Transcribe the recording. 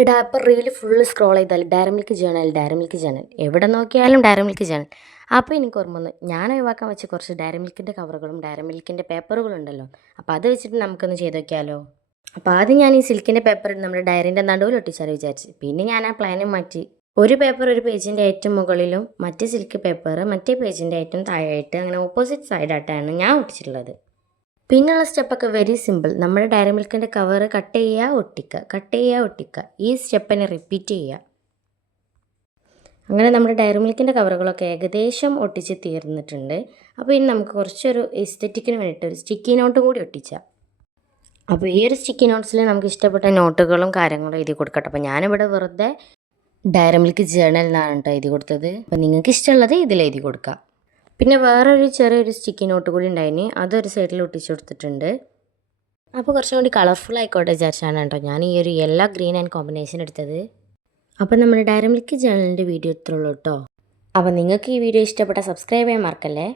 എടാ അപ്പോൾ reel full scroll ചെയ്താൽ ഡയറി മിൽക്ക് ജേണൽ എവിടെ നോക്കിയാലും ഡയറി മിൽക്ക് ജേണൽ. അപ്പോൾ എനിക്ക് ഓർമ്മ വന്നു, ഞാൻ ഒഴിവാക്കാൻ വെച്ച കുറച്ച് ഡയറി മിൽക്കിൻ്റെ കവറുകളും ഡയറി മിൽക്കിൻ്റെ പേപ്പറുകളും ഉണ്ടല്ലോ. അപ്പോൾ അത് വെച്ചിട്ട് നമുക്കൊന്ന് ചെയ്ത് നോക്കിയാലോ. അപ്പോൾ ആദ്യം ഞാൻ ഈ സിൽക്കിൻ്റെ പേപ്പർ നമ്മുടെ ഡയറിൻ്റെ നടുവിൽ ഒട്ടിച്ചാലോ വിചാരിച്ചു. പിന്നെ ഞാൻ ആ പ്ലാനും മാറ്റി. ഒരു പേപ്പർ ഒരു പേജിൻ്റെ ഏറ്റവും മുകളിലും മറ്റേ സിൽക്ക് പേപ്പർ മറ്റേ പേജിൻ്റെ ഏറ്റവും താഴെയായിട്ട് അങ്ങനെ ഓപ്പോസിറ്റ് സൈഡായിട്ടാണ് ഞാൻ ഒട്ടിച്ചിട്ടുള്ളത്. പിന്നുള്ള സ്റ്റെപ്പൊക്കെ വെരി സിമ്പിൾ. നമ്മുടെ ഡയറി മിൽക്കിൻ്റെ കവർ കട്ട് ചെയ്യുക, ഒട്ടിക്കുക. ഈ സ്റ്റെപ്പിനെ റിപ്പീറ്റ് ചെയ്യുക. അങ്ങനെ നമ്മുടെ ഡയറി മിൽക്കിൻ്റെ കവറുകളൊക്കെ ഏകദേശം ഒട്ടിച്ച് തീർന്നിട്ടുണ്ട്. അപ്പോൾ ഇനി നമുക്ക് കുറച്ചൊരു എസ്തെറ്റിക്കിന് വേണ്ടിയിട്ട് ഒരു സ്റ്റിക്കി നോട്ടും കൂടി ഒട്ടിച്ചാൽ. അപ്പോൾ ഈ ഒരു സ്റ്റിക്കി നോട്ട്സിൽ നമുക്ക് ഇഷ്ടപ്പെട്ട നോട്ടുകളും കാര്യങ്ങളും എഴുതി കൊടുക്കട്ടെ. അപ്പോൾ ഞാനിവിടെ വെറുതെ ഡയറി മിൽക്ക് ജേണൽ എന്നാണ് കേട്ടോ എഴുതി കൊടുത്തത്. അപ്പോൾ നിങ്ങൾക്ക് ഇഷ്ടമുള്ളത് ഇതിൽ എഴുതി കൊടുക്കാം. പിന്നെ വേറൊരു ചെറിയൊരു സ്റ്റിക്കി നോട്ട് കൂടി ഉണ്ടായിന്, അതൊരു സൈഡിൽ ഒട്ടിച്ചു കൊടുത്തിട്ടുണ്ട്. അപ്പോൾ കുറച്ചും കൂടി കളർഫുൾ ആയിക്കോട്ടെ വിചാരിച്ചാണ് കേട്ടോ ഞാൻ ഈ ഒരു യെല്ലോ ഗ്രീൻ ആൻഡ് കോമ്പിനേഷൻ എടുത്തത്. അപ്പോൾ നമ്മുടെ ഡയറി മിൽക്ക് ജേണലിൻ്റെ വീഡിയോ ഇത്രയുള്ളൂ കേട്ടോ. അപ്പോൾ നിങ്ങൾക്ക് ഈ വീഡിയോ ഇഷ്ടപ്പെട്ട സബ്സ്ക്രൈബ് ചെയ്യാൻ മറക്കല്ലേ.